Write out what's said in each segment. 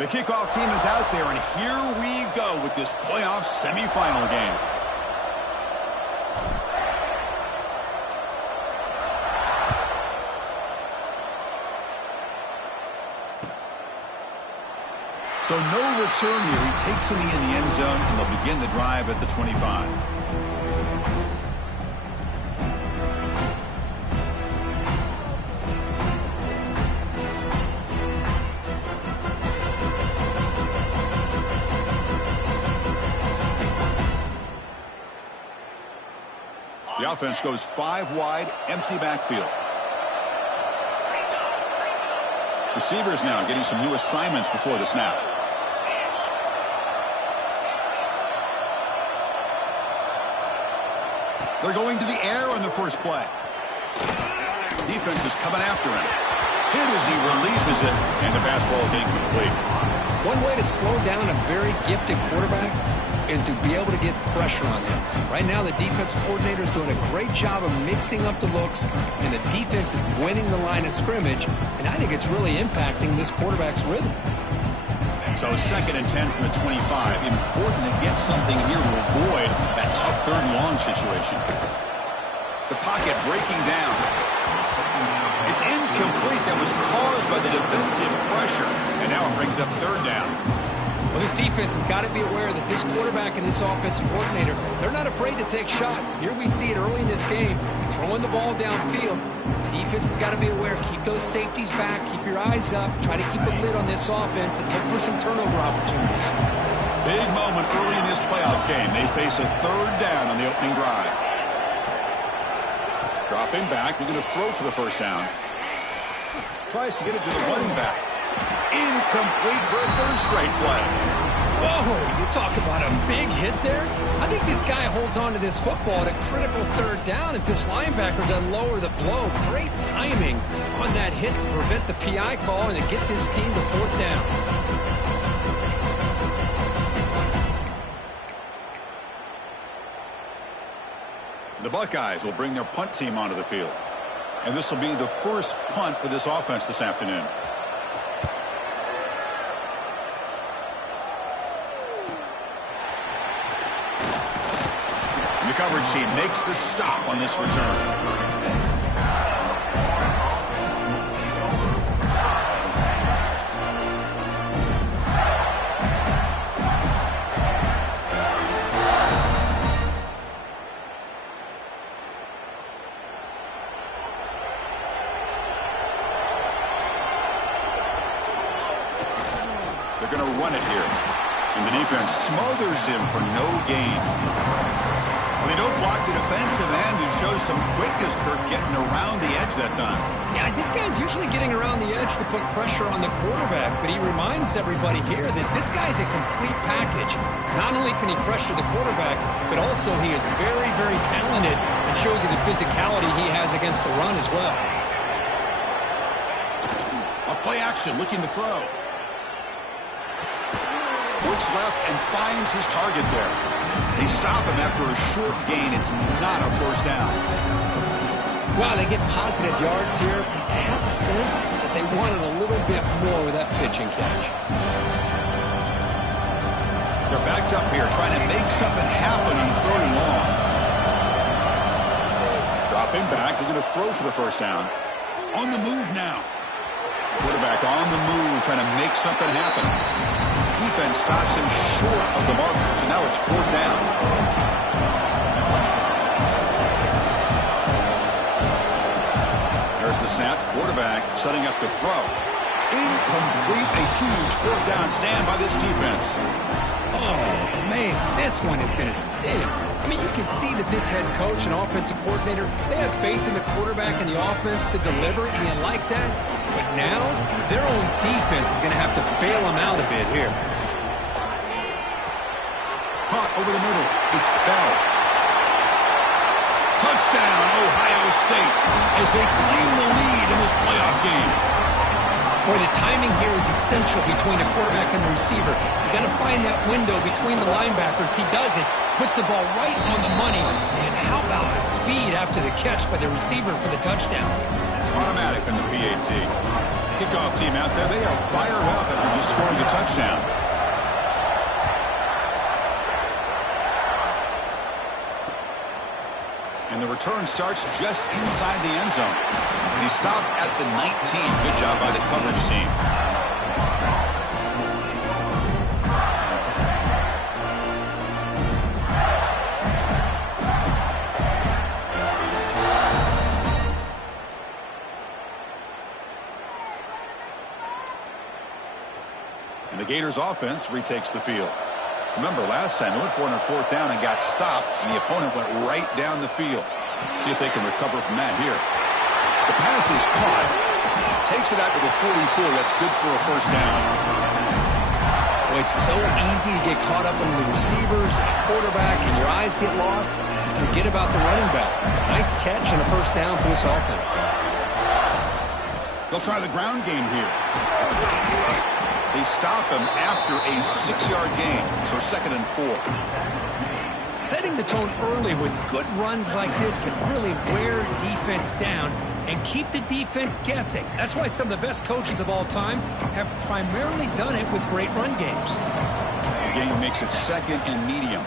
The kickoff team is out there, and here we go with this playoff semifinal game. So no return here. He takes a knee in the end zone, and they'll begin the drive at the 25. The offense goes 5 wide, empty backfield. Receivers now getting some new assignments before the snap. They're going to the air on the first play. Defense is coming after him. Hit as he releases it, and the pass ball is incomplete. One way to slow down a very gifted quarterback is to be able to get pressure on him. Right now, the defense coordinator is doing a great job of mixing up the looks, and the defense is winning the line of scrimmage, and I think it's really impacting this quarterback's rhythm. So 2nd and 10 from the 25. Important to get something here to avoid that tough 3rd and long situation. The pocket breaking down. It's incomplete. That was caused by the defensive pressure. And now it brings up 3rd down. Well, this defense has got to be aware that this quarterback and this offensive coordinator, they're not afraid to take shots. Here we see it early in this game, throwing the ball downfield. Defense has got to be aware. Keep those safeties back. Keep your eyes up. Try to keep a lid on this offense and look for some turnover opportunities. Big moment early in this playoff game. They face a 3rd down on the opening drive. Dropping back. They're going to throw for the 1st down. Tries to get it to the running back. Incomplete for a 3rd straight play. Whoa, you talk about a big hit there. I think this guy holds on to this football at a critical 3rd down if this linebacker doesn't lower the blow. Great timing on that hit to prevent the PI call and to get this team to 4th down. The Buckeyes will bring their punt team onto the field. And this will be the first punt for this offense this afternoon. The coverage team makes the stop on this return. They're going to run it here. And the defense smothers him for no gain. They don't block the defensive end and show some quickness, Kirk, getting around the edge that time. Yeah, this guy's usually getting around the edge to put pressure on the quarterback, but he reminds everybody here that this guy's a complete package. Not only can he pressure the quarterback, but also he is very, very talented and shows you the physicality he has against the run as well. A play action, looking to throw. Looks left and finds his target there. They stop him after a short gain. It's not a 1st down. Wow, they get positive yards here. I have the sense that they wanted a little bit more with that pitch and catch. They're backed up here trying to make something happen on 3rd and long. Dropping back. They're going to throw for the 1st down. On the move now. Quarterback on the move trying to make something happen. Defense stops him short of the marker, so now it's 4th down. There's the snap. Quarterback setting up the throw. Incomplete. A huge 4th down stand by this defense. Oh, man, this one is going to sting. I mean, you can see that this head coach and offensive coordinator, they have faith in the quarterback and the offense to deliver, and you like that. But now, their own defense is going to have to bail them out a bit here. Caught over the middle. It's Bell. Touchdown, Ohio State, as they claim the lead in this playoff game. Boy, the timing here is essential between the quarterback and the receiver. You got to find that window between the linebackers. He does it, puts the ball right on the money. And how about the speed after the catch by the receiver for the touchdown? Automatic on the PAT. kickoff team out there. They are fired up after just scoring a touchdown. And the return starts just inside the end zone. And he stopped at the 19. Good job by the coverage team. And the Gators offense retakes the field. Remember, last time they went for it on 4th down and got stopped, and the opponent went right down the field. See if they can recover from that here. The pass is caught. Takes it out to the 44. That's good for a first down. Well, it's so easy to get caught up in the receivers and the quarterback, and your eyes get lost. You forget about the running back. Nice catch and a first down for this offense. They'll try the ground game here. They stop him after a 6-yard gain, so 2nd and 4. Setting the tone early with good runs like this can really wear defense down and keep the defense guessing. That's why some of the best coaches of all time have primarily done it with great run games. The game makes it 2nd and medium.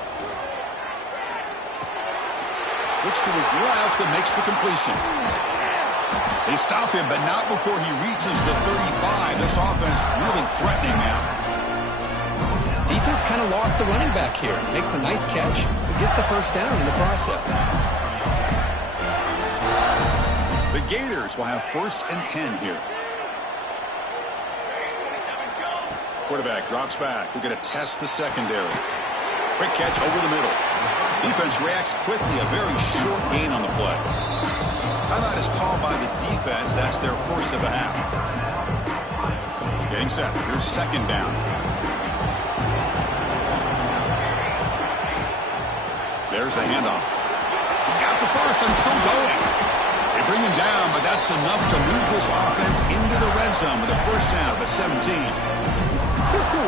Looks to his left and makes the completion. They stop him, but not before he reaches the 35. This offense really threatening now. Defense kind of lost a running back here. Makes a nice catch. He gets the first down in the process. The Gators will have 1st and 10 here. Quarterback drops back. We're going to test the secondary. Quick catch over the middle. Defense reacts quickly. A very short gain on the play. Timeout is called by the defense. That's their first of the half. Getting set. Here's 2nd down. There's the handoff. He's got the first and still going. They bring him down, but that's enough to move this offense into the red zone with a first down of 17.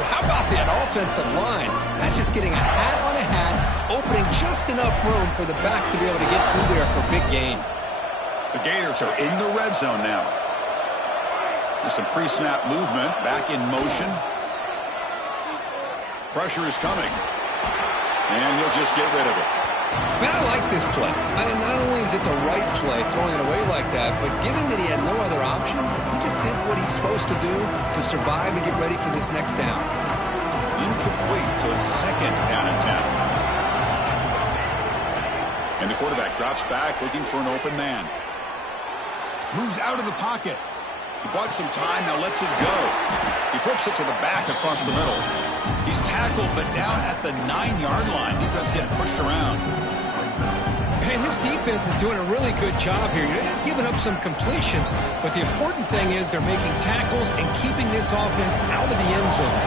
How about that offensive line? That's just getting a hat on a hat, opening just enough room for the back to be able to get through there for a big gain. The Gators are in the red zone now. There's some pre-snap movement, back in motion. Pressure is coming. And he'll just get rid of it. Man, I like this play. Not only is it the right play, throwing it away like that, but given that he had no other option, he just did what he's supposed to do to survive and get ready for this next down. Incomplete, so it's 2nd down and 10. And the quarterback drops back, looking for an open man. Moves out of the pocket. He bought some time, now lets it go. He flips it to the back across the middle. He's tackled, but down at the 9-yard line. Defense getting pushed around. And his defense is doing a really good job here. They're giving up some completions, but the important thing is they're making tackles and keeping this offense out of the end zone.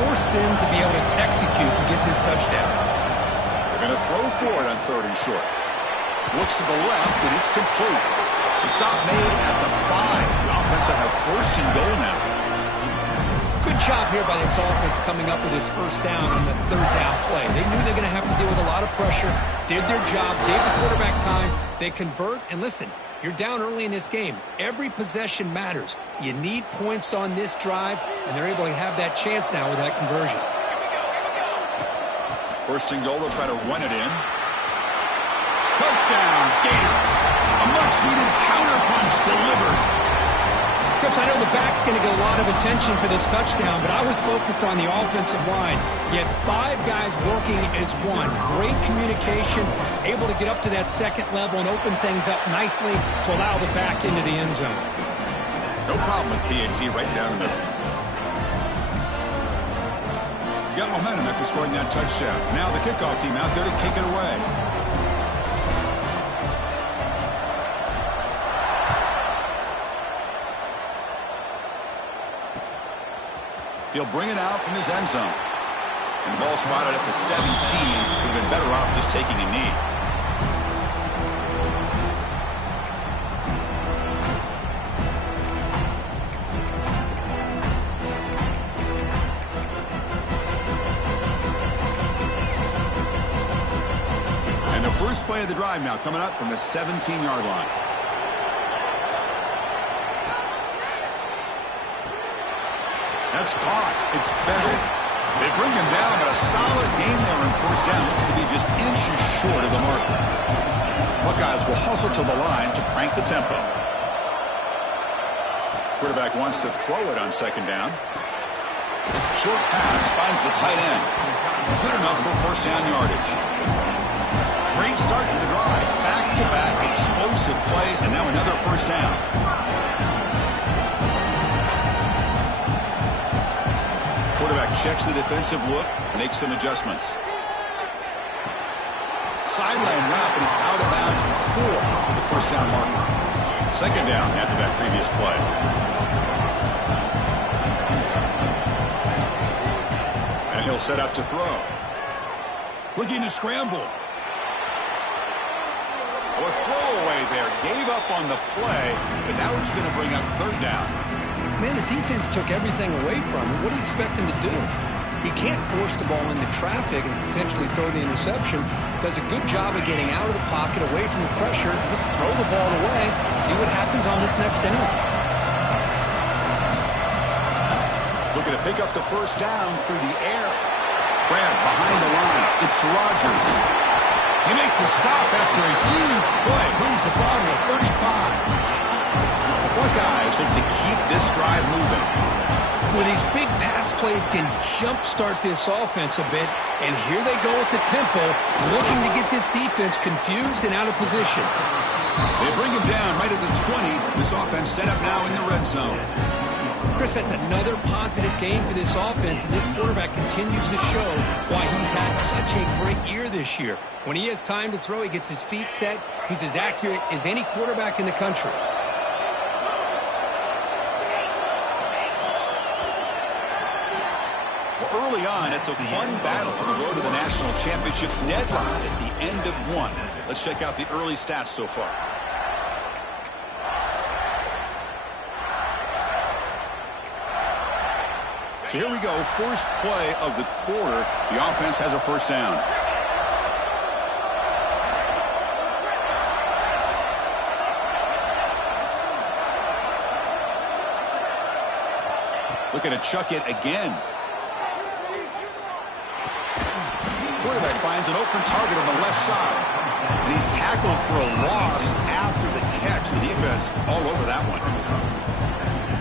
Force him to be able to execute to get this touchdown. They're going to throw for it on 3rd and short. Looks to the left, and it's complete. The stop made at the 5. The offense will have 1st and goal now. Good job here by this offense coming up with his first down on the 3rd down play. They knew they're going to have to deal with a lot of pressure, did their job, gave the quarterback time. They convert, and listen, you're down early in this game. Every possession matters. You need points on this drive, and they're able to have that chance now with that conversion. 1st and goal, they'll try to run it in. Touchdown, Gators. A much-needed counterpunch delivered. Chris, I know the back's going to get a lot of attention for this touchdown, but I was focused on the offensive line. You had 5 guys working as one. Great communication, able to get up to that 2nd level and open things up nicely to allow the back into the end zone. No problem with PAT right down the middle. Got momentum after scoring that touchdown. Now the kickoff team out there to kick it away. He'll bring it out from his end zone. And the ball spotted at the 17. Would have been better off just taking a knee. And the first play of the drive now coming up from the 17-yard line. That's caught. It's better. They bring him down, but a solid gain there on first down. Looks to be just inches short of the marker. Buckeyes will hustle to the line to crank the tempo. Quarterback wants to throw it on second down. Short pass finds the tight end. Good enough for first down yardage. Great start to the drive. Back-to-back explosive plays, and now another first down. Quarterback checks the defensive look, makes some adjustments. Sideline route, but he's out of bounds before the first down marker. Second down after that previous play. And he'll set up to throw. Looking to scramble. A throwaway there. Gave up on the play, but now it's going to bring up third down. Man, the defense took everything away from him. What do you expect him to do? He can't force the ball into traffic and potentially throw the interception. Does a good job of getting out of the pocket, away from the pressure. Just throw the ball away. See what happens on this next down. Looking to pick up the first down through the air. Grab behind the line. It's Rodgers. He makes the stop after a huge play. Brings the ball to the 35. The Buckeyes look to keep this drive moving. Well, these big pass plays can jumpstart this offense a bit, and here they go with the tempo, looking to get this defense confused and out of position. They bring him down right at the 20. This offense set up now in the red zone. Chris, that's another positive game for this offense, and this quarterback continues to show why he's had such a great year this year. When he has time to throw, he gets his feet set. He's as accurate as any quarterback in the country. Early on, it's a fun battle on the road to the national championship deadline at the end of one. Let's check out the early stats so far. So here we go, first play of the quarter. The offense has a first down. Looking to chuck it again. Quarterback finds an open target on the left side. And he's tackled for a loss after the catch. The defense all over that one.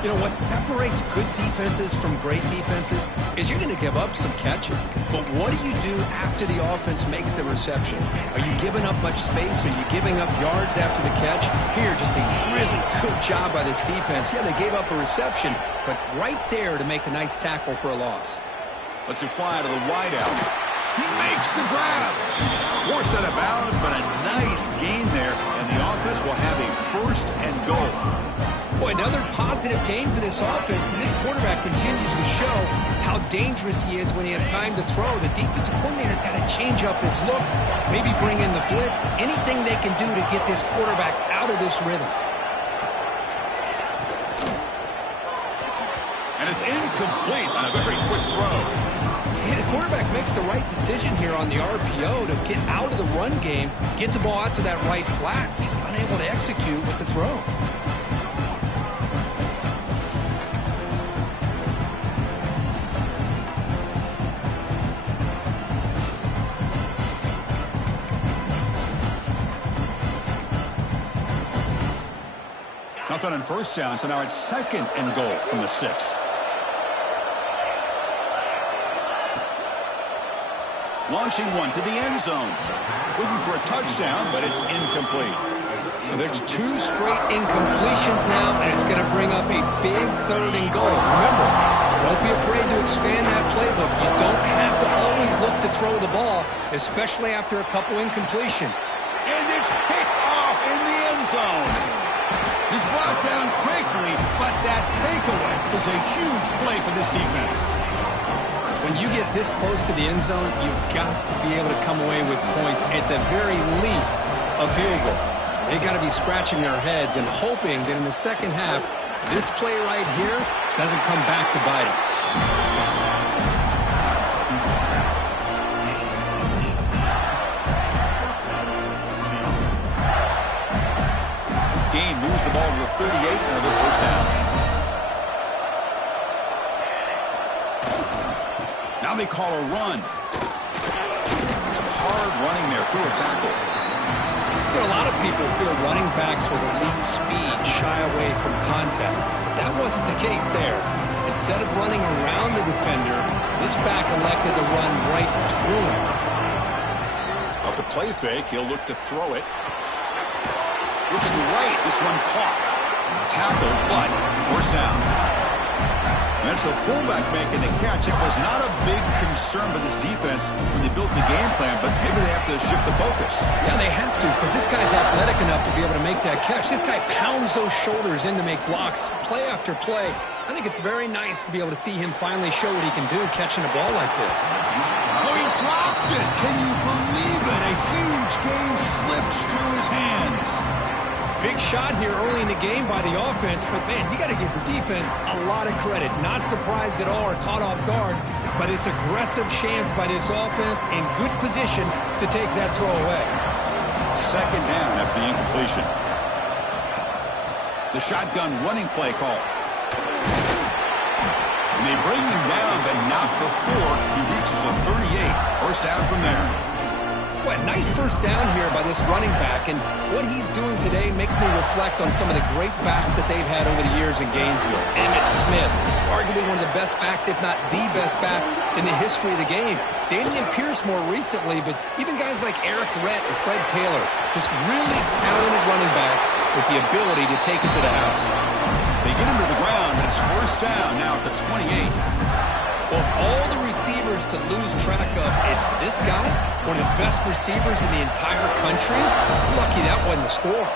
You know, what separates good defenses from great defenses is you're going to give up some catches. But what do you do after the offense makes the reception? Are you giving up much space? Are you giving up yards after the catch? Here, just a really good job by this defense. Yeah, they gave up a reception, but right there to make a nice tackle for a loss. Lets it fly to the wideout. He makes the grab. Force out of bounds, but a nice gain there, and the offense will have a first and goal. Boy, another positive game for this offense, and this quarterback continues to show how dangerous he is when he has time to throw. The defensive coordinator's got to change up his looks, maybe bring in the blitz, anything they can do to get this quarterback out of this rhythm. And it's incomplete on a very quick throw. Hey, the quarterback makes the right decision here on the RPO to get out of the run game, get the ball out to that right flat. Just unable to execute with the throw. Nothing on first down, so now it's second and goal from the 6. Launching one to the end zone. Looking for a touchdown, but it's incomplete. Well, there's 2 straight incompletions now, and it's going to bring up a big third and goal. Remember, don't be afraid to expand that playbook. You don't have to always look to throw the ball, especially after a couple incompletions. And it's picked off in the end zone. He's brought down quickly, but that takeaway is a huge play for this defense. When you get this close to the end zone, you've got to be able to come away with points, at the very least, a field goal. They've got to be scratching their heads and hoping that in the second half, this play right here doesn't come back to bite them. Gain moves the ball to the 38, another first down. Now they call a run. Some hard running there through a tackle. You know, a lot of people feel running backs with elite speed shy away from contact. But that wasn't the case there. Instead of running around the defender, this back elected to run right through him. Off the play fake, he'll look to throw it. Looking right, this one caught. Tackled, but first down. And that's the fullback making the catch. It was not a big concern for this defense when they built the game plan, but maybe they have to shift the focus. Yeah, they have to, because this guy's athletic enough to be able to make that catch. This guy pounds those shoulders in to make blocks play after play. I think it's very nice to be able to see him finally show what he can do catching a ball like this. Oh, he dropped it! Can you believe it? A huge gain slips through his hands. Big shot here early in the game by the offense, but, man, you got to give the defense a lot of credit. Not surprised at all or caught off guard, but it's aggressive chance by this offense in good position to take that throw away. Second down after the incompletion. The shotgun running play call. And they bring him down, but not before he reaches a 38. First down from there. Well, nice first down here by this running back, and what he's doing today makes me reflect on some of the great backs that they've had over the years in Gainesville. Emmitt Smith, arguably one of the best backs, if not the best back in the history of the game. Dameon Pierce more recently, but even guys like Eric Rhett and Fred Taylor, just really talented running backs with the ability to take it to the house. They get him to the ground, and it's first down now at the 28. Well, of all the receivers to lose track of, it's this guy, one of the best receivers in the entire country. Lucky that wasn't the score.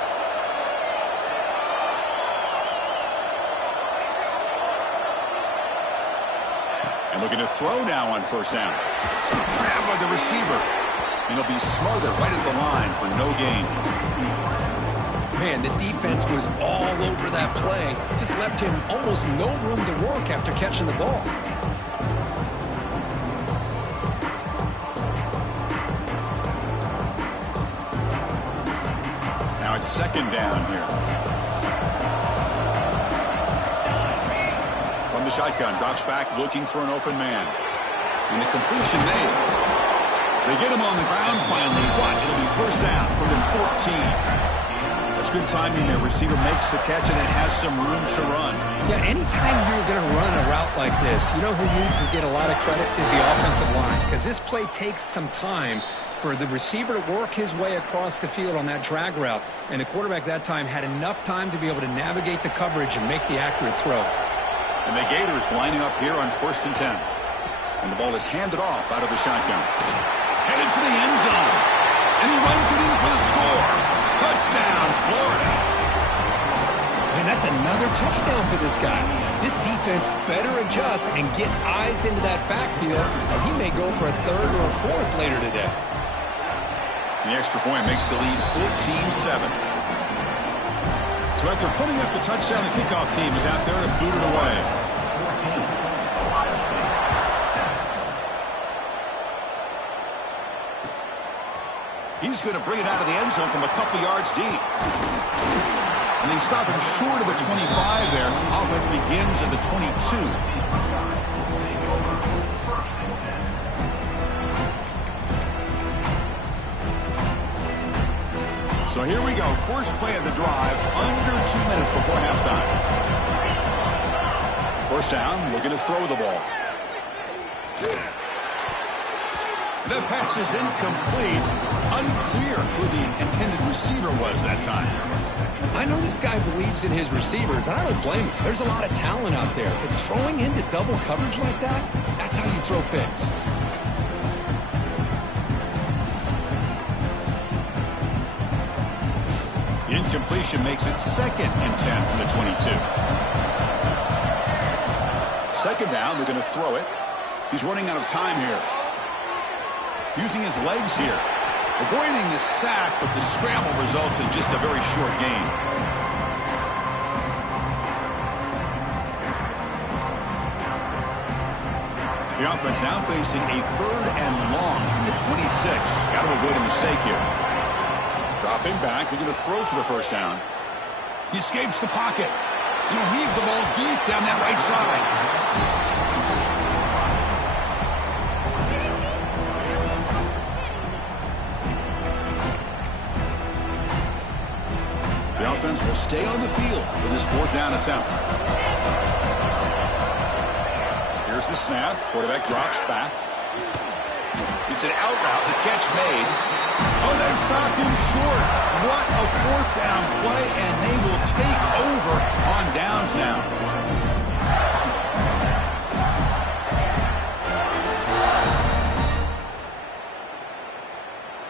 And looking to throw now on first down. Grab by the receiver. And he'll be smothered right at the line for no gain. Man, the defense was all over that play. Just left him almost no room to work after catching the ball. Now it's second down here. From the shotgun, drops back looking for an open man. And the completion made. They get him on the ground finally. What? It'll be first down from the 14. That's good timing there. Receiver makes the catch and then has some room to run. Yeah, anytime you're going to run a route like this, you know who needs to get a lot of credit is the offensive line. Because this play takes some time for the receiver to work his way across the field on that drag route. And the quarterback that time had enough time to be able to navigate the coverage and make the accurate throw. And the Gators lining up here on 1st and 10. And the ball is handed off out of the shotgun. Headed for the end zone. And he runs it in for the score. Touchdown, Florida. And that's another touchdown for this guy. This defense better adjust and get eyes into that backfield, or he may go for a third or a fourth later today. The extra point makes the lead 14-7. So after putting up the touchdown, the kickoff team is out there to boot it away. He's going to bring it out of the end zone from a couple yards deep. And they stop him short of the 25 there. Offense begins at the 22. So here we go. First play of the drive, under 2 minutes before halftime. First down, looking to throw the ball. The pass is incomplete. Unclear who the intended receiver was that time. I know this guy believes in his receivers, and I don't blame him. There's a lot of talent out there. But throwing into double coverage like that, that's how you throw picks. The incompletion makes it 2nd and 10 from the 22. Second down, they're going to throw it. He's running out of time here. Using his legs here. Avoiding the sack, but the scramble results in just a very short gain. The offense now facing a 3rd and long from the 26. Got to avoid a mistake here. Dropping back, they're going to throw for the first down. He escapes the pocket. And he'll heave the ball deep down that right side. The offense will stay on the field for this 4th down attempt. Here's the snap. Quarterback drops back. It's an out route. The catch made. Oh, that stopped him short. What a 4th down play, and they will take over on downs now.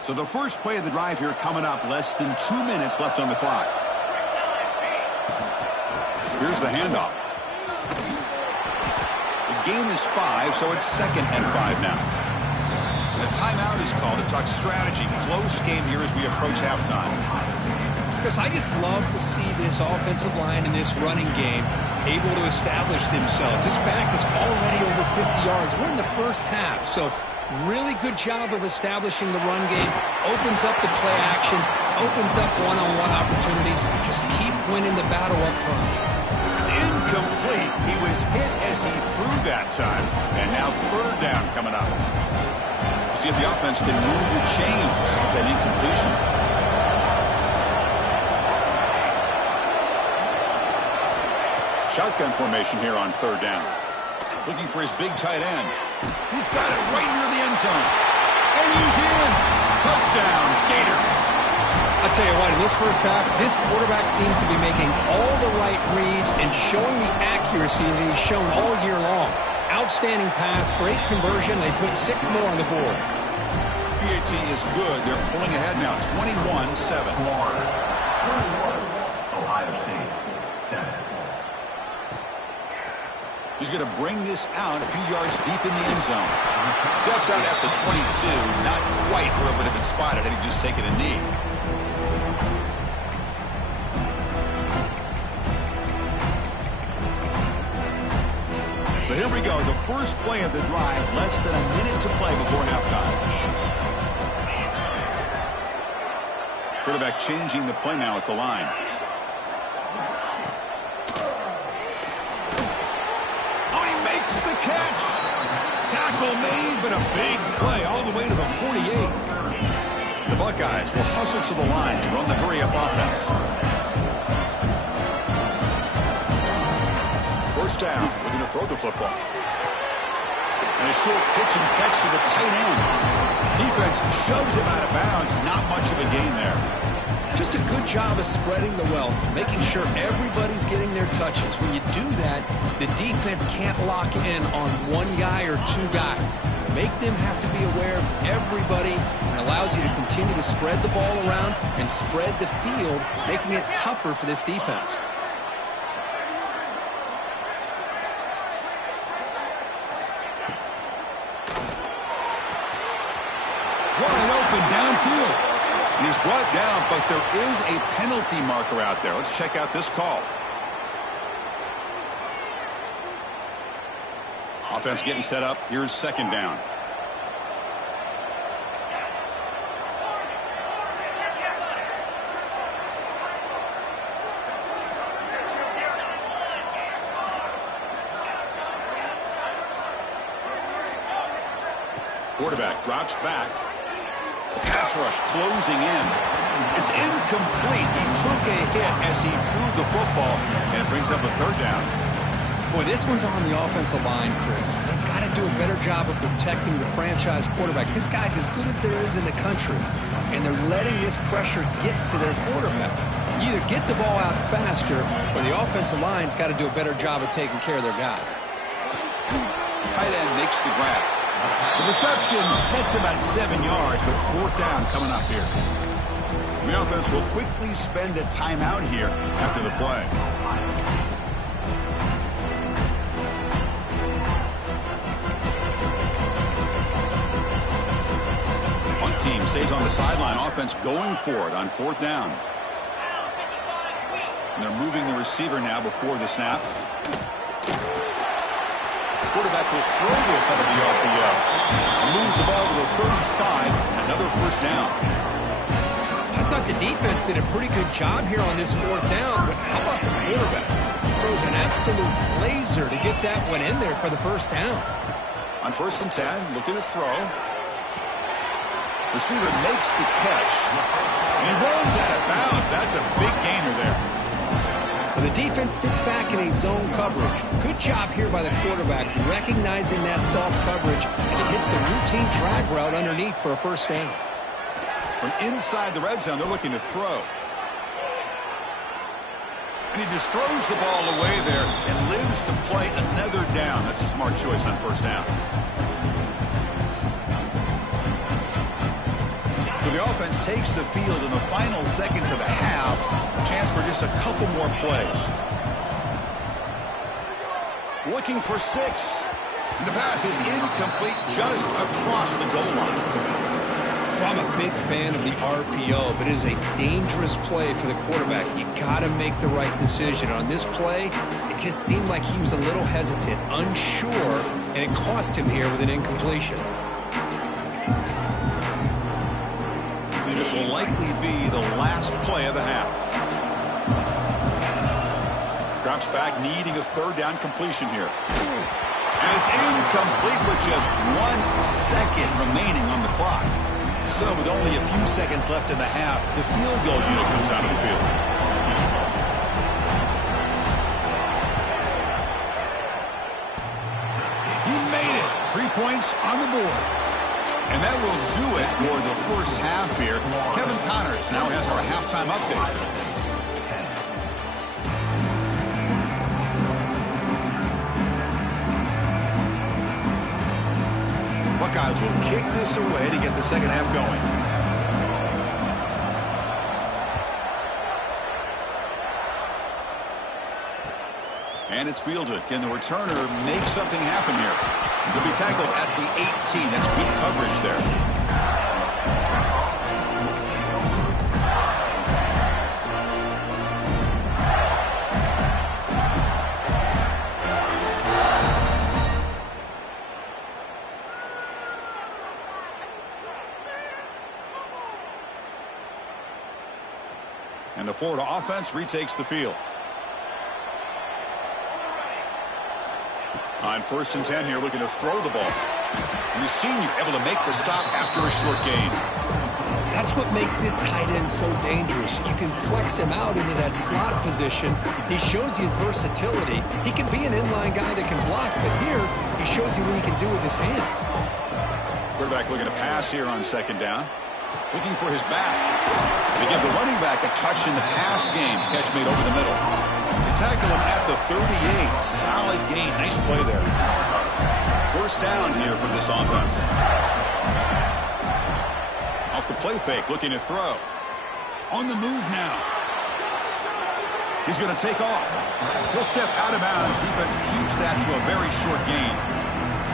So the first play of the drive here coming up, less than 2 minutes left on the clock. Here's the handoff. The game is 5, so it's 2nd and 5 now. And a timeout is called to talk strategy. Close game here as we approach halftime. Because I just love to see this offensive line in this running game able to establish themselves. This back is already over 50 yards. We're in the first half, so really good job of establishing the run game. Opens up the play action, opens up one-on-one opportunities. Just keep winning the battle up front. It's incomplete. He was hit as he threw that time. And now 3rd down coming up. See if the offense can move the chains of that incompletion. Shotgun formation here on 3rd down. Looking for his big tight end. He's got it right near the end zone. And he's in. Touchdown, Gators. I tell you what, in this first half, this quarterback seems to be making all the right reads and showing the accuracy that he's shown all year long. Outstanding pass, great conversion. They put 6 more on the board. PAT is good. They're pulling ahead now, 21-7. Ohio State, 7. He's going to bring this out a few yards deep in the end zone. Steps out at the 22. Not quite where it would have been spotted had he just taken a knee. So here we go. The first play of the drive. Less than a minute to play before halftime. Quarterback changing the play now at the line. The catch. Tackle made, but a big play all the way to the 48. The Buckeyes will hustle to the line to run the hurry-up offense. 1st down, looking to throw the football. And a short pitch and catch to the tight end. Defense shoves him out of bounds. Not much of a gain there. Just a good job of spreading the wealth, making sure everybody's getting their touches. When you do that, the defense can't lock in on one guy or 2 guys. Make them have to be aware of everybody, and allows you to continue to spread the ball around and spread the field, making it tougher for this defense. Wide open downfield. He's brought down, but there is a penalty marker out there. Let's check out this call. Offense getting set up. Here's 2nd down. Quarterback drops back. Pass rush closing in. It's incomplete. He took a hit as he threw the football, and it brings up a 3rd down. Boy, this one's on the offensive line, Chris. They've got to do a better job of protecting the franchise quarterback. This guy's as good as there is in the country, and they're letting this pressure get to their quarterback. You either get the ball out faster, or the offensive line's got to do a better job of taking care of their guy. Tight end makes the grab. The reception gets about 7 yards, but 4th down coming up here. The offense will quickly spend a timeout here after the play. One team stays on the sideline. Offense going for it on 4th down. And they're moving the receiver now before the snap. Quarterback will throw this out of the RPO. And moves the ball to the 35. Another 1st down. I thought the defense did a pretty good job here on this 4th down, but how about the quarterback? Throws an absolute laser to get that one in there for the 1st down. On 1st and 10, looking to throw. Receiver makes the catch. And he runs out of bounds. That's a big gainer there. defense sits back in a zone coverage. Good job here by the quarterback, recognizing that soft coverage, and he hits the routine drag route underneath for a first down. From inside the red zone, they're looking to throw. And he just throws the ball away there and lives to play another down. That's a smart choice on first down. So the offense takes the field in the final seconds of the half. Chance for just a couple more plays. Looking for 6. And the pass is incomplete just across the goal line. I'm a big fan of the RPO, but it is a dangerous play for the quarterback. You got to make the right decision. On this play, it just seemed like he was a little hesitant, unsure, and it cost him here with an incompletion. This will likely be the last play of the half. Drops back, needing a third down completion here. And it's incomplete with just 1 second remaining on the clock. So with only a few seconds left in the half, the field goal unit comes out of the field. He made it. 3 points on the board. And that will do it for the first half here. Kevin Connors now has our halftime update. Buckeyes will kick this away to get the second half going. And it's fielded. Can the returner make something happen here? He'll be tackled at the 18. That's good coverage there. And the Florida offense retakes the field. On 1st and 10 here, looking to throw the ball. And the senior able to make the stop after a short gain. That's what makes this tight end so dangerous. You can flex him out into that slot position. He shows you his versatility. He can be an inline guy that can block, but here he shows you what he can do with his hands. Quarterback looking to pass here on 2nd down. Looking for his back. They give the running back a touch in the pass game. Catch made over the middle. They tackle him at the 38. Solid gain. Nice play there. First down here for this offense. Off the play fake, looking to throw. On the move now. He's going to take off. He'll step out of bounds. Defense keeps that to a very short gain.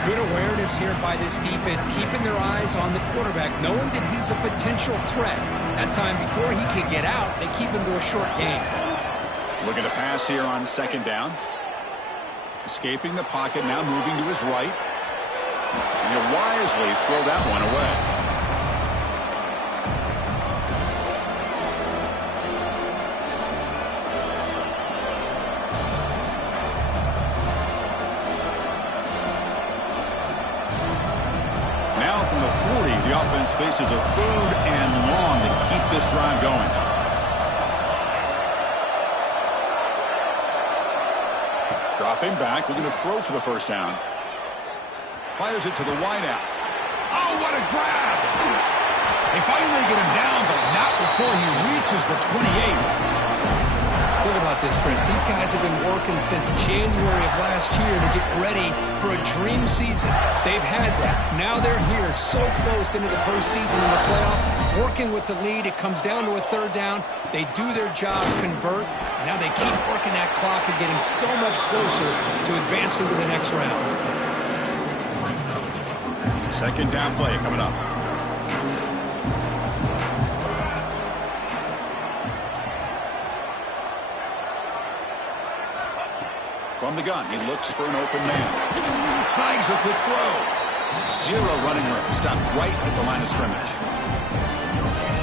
Good awareness here by this defense, keeping their eyes on the quarterback, knowing that he's a potential threat. That time before he can get out, they keep him to a short gain. Looking to pass here on 2nd down. Escaping the pocket, now moving to his right. And he'll wisely throw that one away. The offense faces a 3rd and long to keep this drive going. Dropping back, looking to throw for the first down. Fires it to the wideout. Oh, what a grab! They finally get him down, but not before he reaches the 28. Think about this, Chris. These guys have been working since January of last year to get ready for a dream season. They've had that. Now they're here, so close into the postseason and the playoff, working with the lead. It comes down to a 3rd down. They do their job, convert. Now they keep working that clock and getting so much closer to advancing to the next round. 2nd down play coming up. From the gun, he looks for an open man. Snags a quick throw. 0 running room. Stopped right at the line of scrimmage.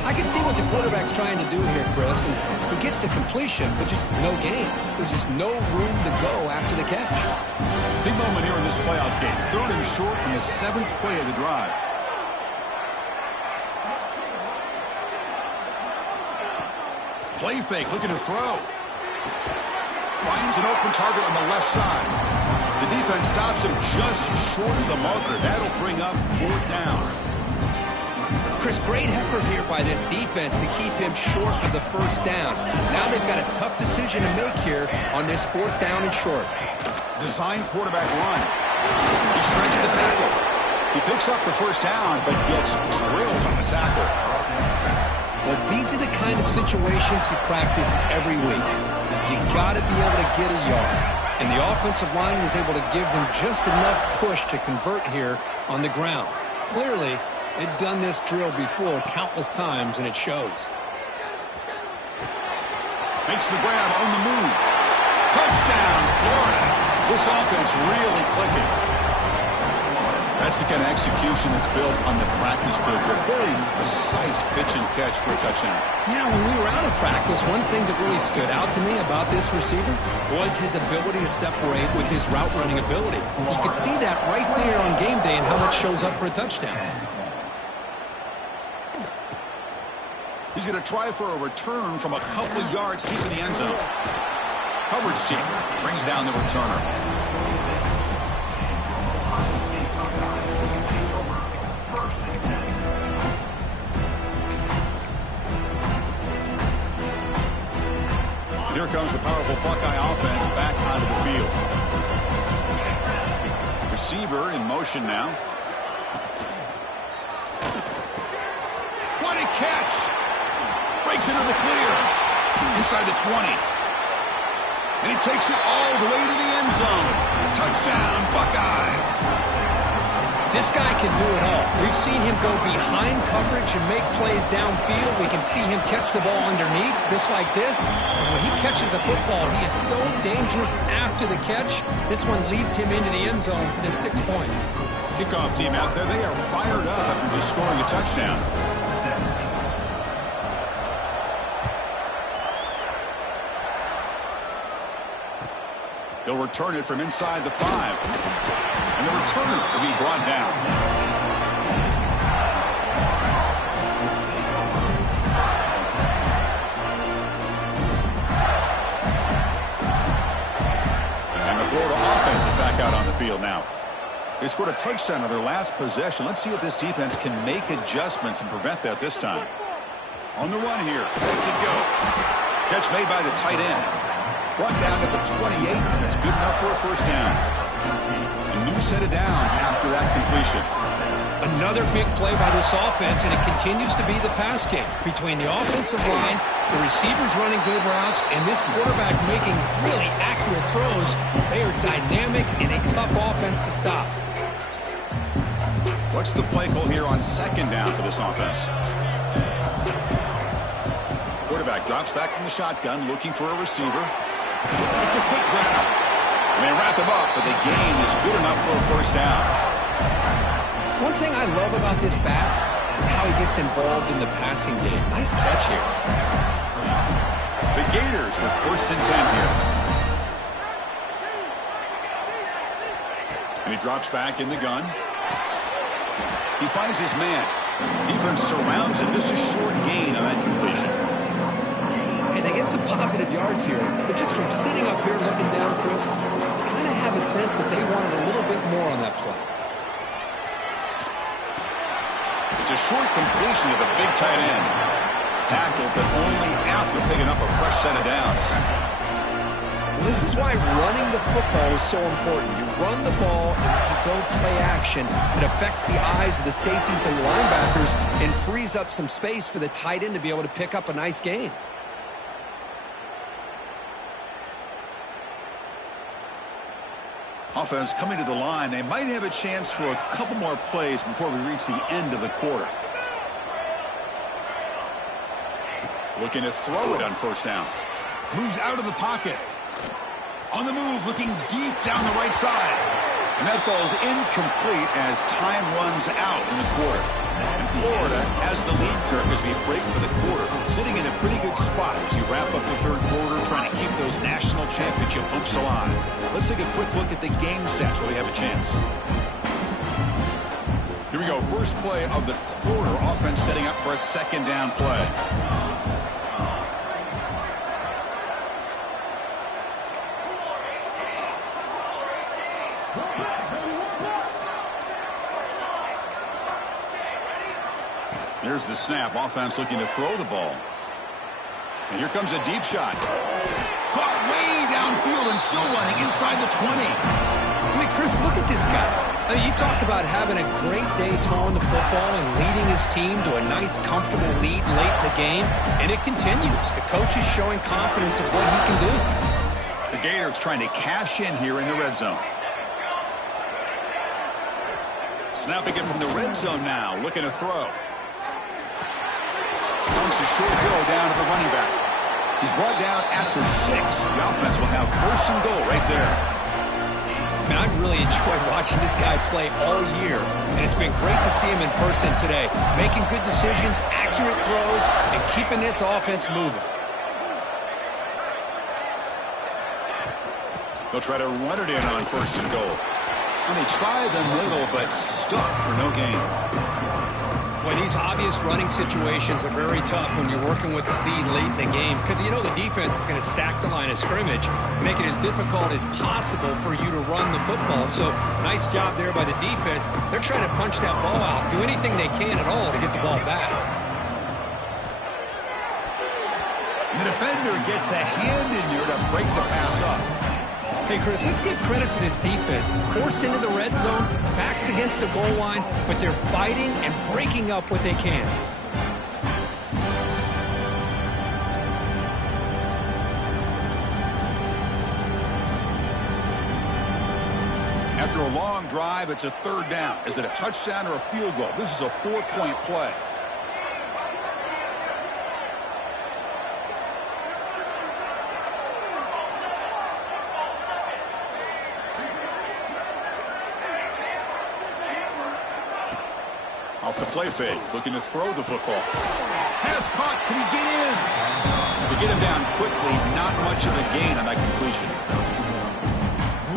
I can see what the quarterback's trying to do here, Chris, and he gets the completion, but just no gain. There's just no room to go after the catch. Big moment here in this playoff game. 3rd and short in the 7th play of the drive. Play fake, looking to throw. Finds an open target on the left side. The defense stops him just short of the marker. That'll bring up 4th down. Chris, great effort here by this defense to keep him short of the 1st down. Now they've got a tough decision to make here on this 4th down and short. Design quarterback run. He shreds the tackle. He picks up the 1st down, but gets drilled on the tackle. Well, these are the kind of situations you practice every week. You got to be able to get a yard. And the offensive line was able to give them just enough push to convert here on the ground. Clearly, they've done this drill before countless times, and it shows. Makes the grab on the move. Touchdown, Florida. This offense really clicking. That's the kind of execution that's built on the practice field. A very precise pitch and catch for a touchdown. Yeah, when we were out of practice, one thing that really stood out to me about this receiver was his ability to separate with his route running ability. You could see that right there on game day and how that shows up for a touchdown. He's going to try for a return from a couple of yards deep in the end zone. Coverage team brings down the returner. Here comes the powerful Buckeye offense back onto the field. Receiver in motion now. What a catch! Breaks into the clear. Inside the 20. And he takes it all the way to the end zone. Touchdown, Buckeyes! This guy can do it all. We've seen him go behind coverage and make plays downfield. We can see him catch the ball underneath, just like this. And when he catches a football, he is so dangerous after the catch. This one leads him into the end zone for the 6 points. Kickoff team out there, they are fired up after just scoring a touchdown. He'll return it from inside the 5. And the returner will be brought down. And the Florida offense is back out on the field now. They scored a touchdown on their last possession. Let's see if this defense can make adjustments and prevent that this time. On the run here. Let's it go. Catch made by the tight end. Brought down at the 28, and it's good enough for a 1st down. A new set of downs after that completion. Another big play by this offense, and it continues to be the pass game. Between the offensive line, the receivers running good routes, and this quarterback making really accurate throws, they are dynamic and a tough offense to stop. What's the play call here on 2nd down for this offense? Quarterback drops back from the shotgun, looking for a receiver. It's a quick grab. And they wrap him up, but the gain is good enough for a 1st down. One thing I love about this back is how he gets involved in the passing game. Nice catch here. The Gators with 1st and 10 here. And he drops back in the gun. He finds his man. Defense surrounds him. Just a short gain on that completion. And they get some positive yards here. But just from sitting up here looking down, Chris, you kind of have a sense that they wanted a little bit more on that play. It's a short completion to the big tight end. Tackled, but only after picking up a fresh set of downs. Well, this is why running the football is so important. You run the ball and you go play action. It affects the eyes of the safeties and linebackers and frees up some space for the tight end to be able to pick up a nice gain. Offense coming to the line. They might have a chance for a couple more plays before we reach the end of the quarter. Looking to throw it on 1st down. Moves out of the pocket. On the move, looking deep down the right side. And that falls incomplete as time runs out in the quarter. And Florida has the lead curve as we break for the quarter. Sitting in a pretty good spot as you wrap up the 3rd quarter, trying to keep those national championship hopes alive. Let's take a quick look at the game stats while we have a chance. Here we go. First play of the quarter. Offense setting up for a 2nd down play. Here's the snap. Offense looking to throw the ball. And here comes a deep shot. Caught way downfield and still running inside the 20. I mean, Chris, look at this guy. I mean, you talk about having a great day throwing the football and leading his team to a nice, comfortable lead late in the game, and it continues. The coach is showing confidence of what he can do. The Gators trying to cash in here in the red zone. Snapping it from the red zone now, looking to throw. Comes a short go down to the running back. He's brought down at the 6. The offense will have first and goal right there. Man, I've really enjoyed watching this guy play all year, and it's been great to see him in person today, making good decisions, accurate throws, and keeping this offense moving. They'll try to run it in on first and goal. And they try the middle, but stuffed for no gain. Boy, these obvious running situations are very tough when you're working with the lead late in the game because you know the defense is going to stack the line of scrimmage, make it as difficult as possible for you to run the football. So nice job there by the defense. They're trying to punch that ball out, do anything they can at all to get the ball back. The defender gets a hand in there to break the pass up. Hey, Chris, let's give credit to this defense. Forced into the red zone, backs against the goal line, but they're fighting and breaking up what they can. After a long drive, it's a third down. Is it a touchdown or a field goal? This is a 4-point play. Off the play fake, looking to throw the football. Pass caught, can he get in? They get him down quickly, not much of a gain on that completion.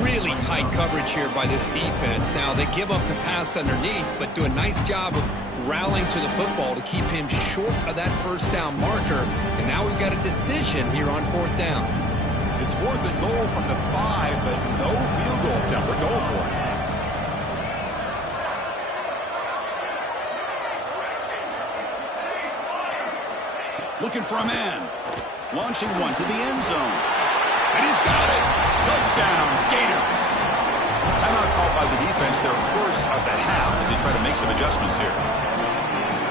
Really tight coverage here by this defense. Now, they give up the pass underneath, but do a nice job of rallying to the football to keep him short of that first down marker. And now we've got a decision here on fourth down. It's fourth and goal from the 5, but no field goal attempt. They're going for it. Looking for a man. Launching one to the end zone. And he's got it. Touchdown, Gators. Timeout called by the defense, their first of the half, as they try to make some adjustments here.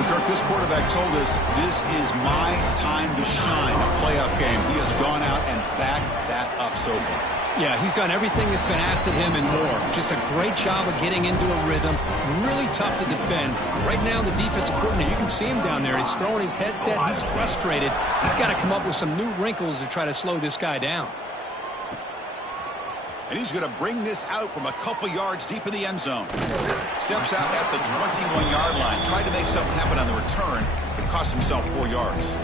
Kirk, this quarterback told us this is my time to shine, a playoff game. He has gone out and backed that up so far. Yeah, he's done everything that's been asked of him and more. Just a great job of getting into a rhythm. Really tough to defend. Right now, the defensive coordinator, you can see him down there. He's throwing his headset. He's frustrated. He's got to come up with some new wrinkles to try to slow this guy down. And he's going to bring this out from a couple yards deep in the end zone. Steps out at the 21-yard line. Tried to make something happen on the return, but cost himself 4 yards.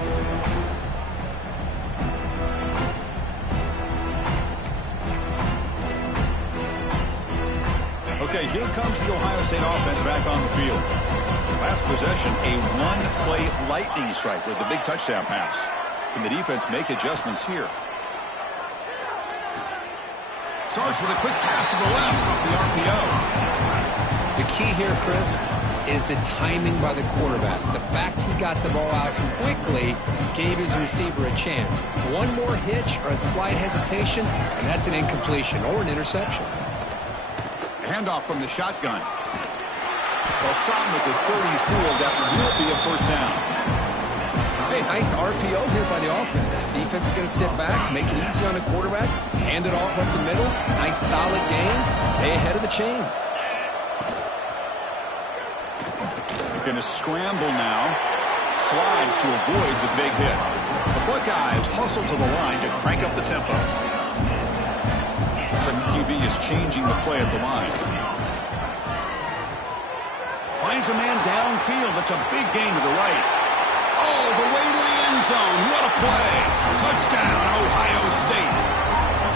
Okay, here comes the Ohio State offense back on the field. Last possession, a one-play lightning strike with the big touchdown pass. Can the defense make adjustments here? Starts with a quick pass to the left off the RPO. The key here, Chris, is the timing by the quarterback. The fact he got the ball out quickly gave his receiver a chance. One more hitch or a slight hesitation, and that's an incompletion or an interception. Handoff from the shotgun. They'll stop him at the 34. That will be a first down. Hey, nice RPO here by the offense. Defense is going to sit back, make it easy on the quarterback, hand it off up the middle. Nice solid game. Stay ahead of the chains. They're going to scramble now. Slides to avoid the big hit. The Buckeyes hustle to the line to crank up the tempo. Looks like the QB is changing the play at the line. Finds a man downfield. That's a big gain to the right. Oh, the way to the end zone. What a play. Touchdown, Ohio State.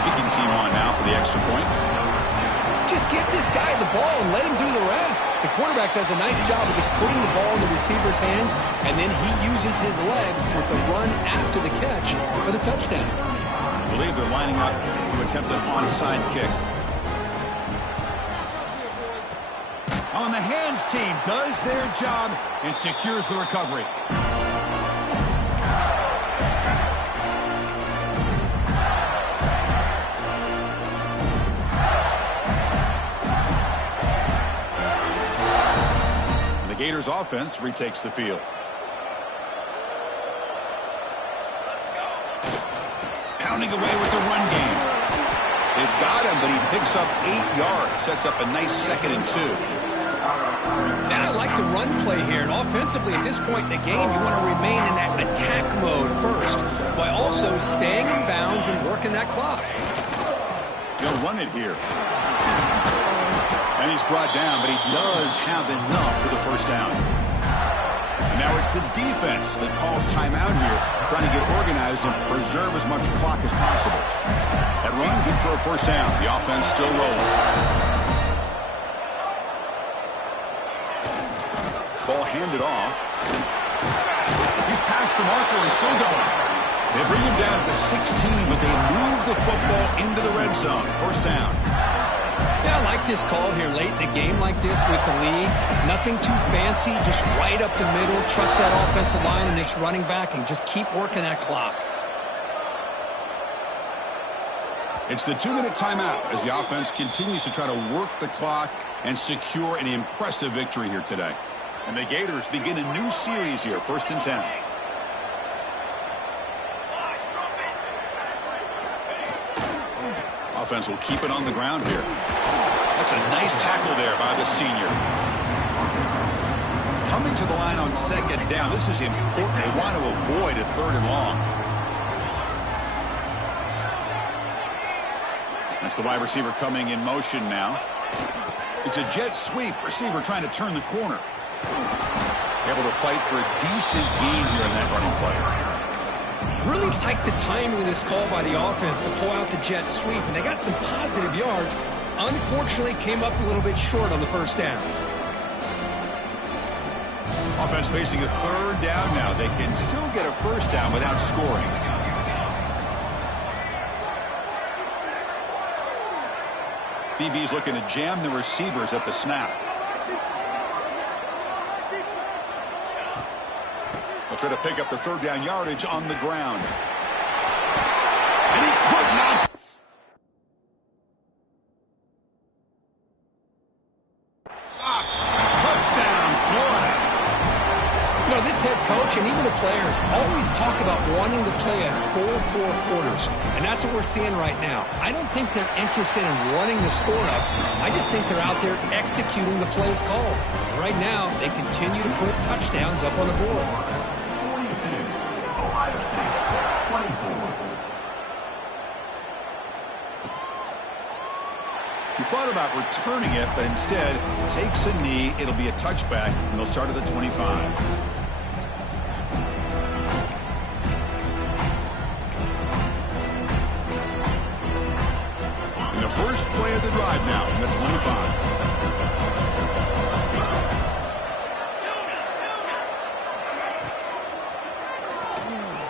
Kicking team on now for the extra point. Just get this guy the ball and let him do the rest. The quarterback does a nice job of just putting the ball in the receiver's hands, and then he uses his legs with the run after the catch for the touchdown. I believe they're lining up to attempt an onside kick. on the hands team does their job and secures the recovery. The Gators offense retakes the field. Pounding away with the run game. They've got him, but he picks up 8 yards. Sets up a nice 2nd and 2. And I like the run play here. And offensively, at this point in the game, you want to remain in that attack mode first, while also staying in bounds and working that clock. They'll run it here. And he's brought down, but he does have enough for the first down. And now it's the defense that calls timeout here, trying to get organized and preserve as much clock as possible. That run, good for a first down. The offense still rolling. Ball handed off. He's past the marker and still going. They bring him down to the 16, but they move the football into the red zone. First down. Yeah, I like this call here late in the game like this with the lead. Nothing too fancy, just right up the middle. Trust that offensive line and this running back and just keep working that clock. It's the 2-minute timeout as the offense continues to try to work the clock and secure an impressive victory here today. And the Gators begin a new series here, 1st and 10. Offense will keep it on the ground here. That's a nice tackle there by the senior. Coming to the line on 2nd down. This is important. They want to avoid a 3rd and long. That's the wide receiver coming in motion now. It's a jet sweep. Receiver trying to turn the corner. Able to fight for a decent gain here in that running play. Really like the timing of this call by the offense to pull out the jet sweep, and they got some positive yards. Unfortunately, came up a little bit short on the first down. Offense facing a 3rd down now. They can still get a first down without scoring. DB's looking to jam the receivers at the snap. They'll try to pick up the 3rd down yardage on the ground. And he could not. Stopped. Touchdown, Florida. You know, this head coach and even the players always talk about wanting to play a full 4 quarters, and that's what we're seeing right now. I don't think they're interested in running the score up. I just think they're out there executing the plays called. And right now, they continue to put touchdowns up on the board. He thought about returning it, but instead takes a knee. It'll be a touchback, and they'll start at the 25. In the first play of the drive now, from the 25.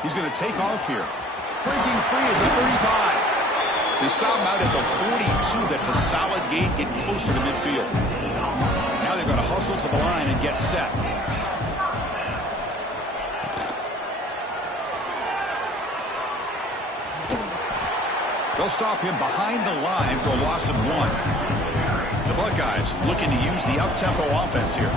He's going to take off here. Breaking free at the 35. They stop him out at the 42. That's a solid gain, getting closer to midfield. Now they've got to hustle to the line and get set. They'll stop him behind the line for a loss of 1. The Buckeyes looking to use the up-tempo offense here.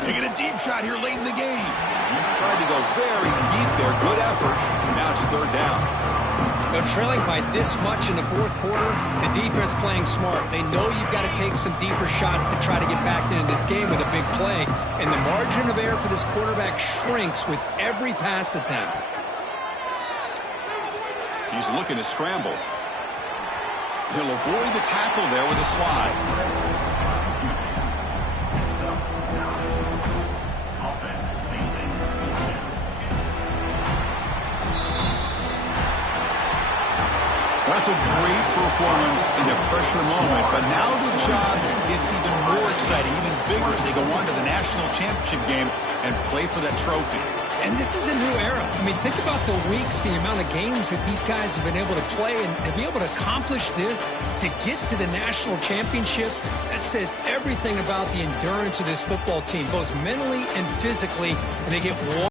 Taking a deep shot here late in the game. Tried to go very deep there. Good effort. Now it's 3rd down. They're trailing by this much in the 4th quarter. The defense playing smart. They know you've got to take some deeper shots to try to get back into this game with a big play. And the margin of error for this quarterback shrinks with every pass attempt. He's looking to scramble. He'll avoid the tackle there with a slide. That's a great performance in a pressure moment, but now the job gets even more exciting, even bigger as they go on to the national championship game and play for that trophy. And this is a new era. I mean, think about the weeks, the amount of games that these guys have been able to play, and to be able to accomplish this, to get to the national championship, that says everything about the endurance of this football team, both mentally and physically, and they get one.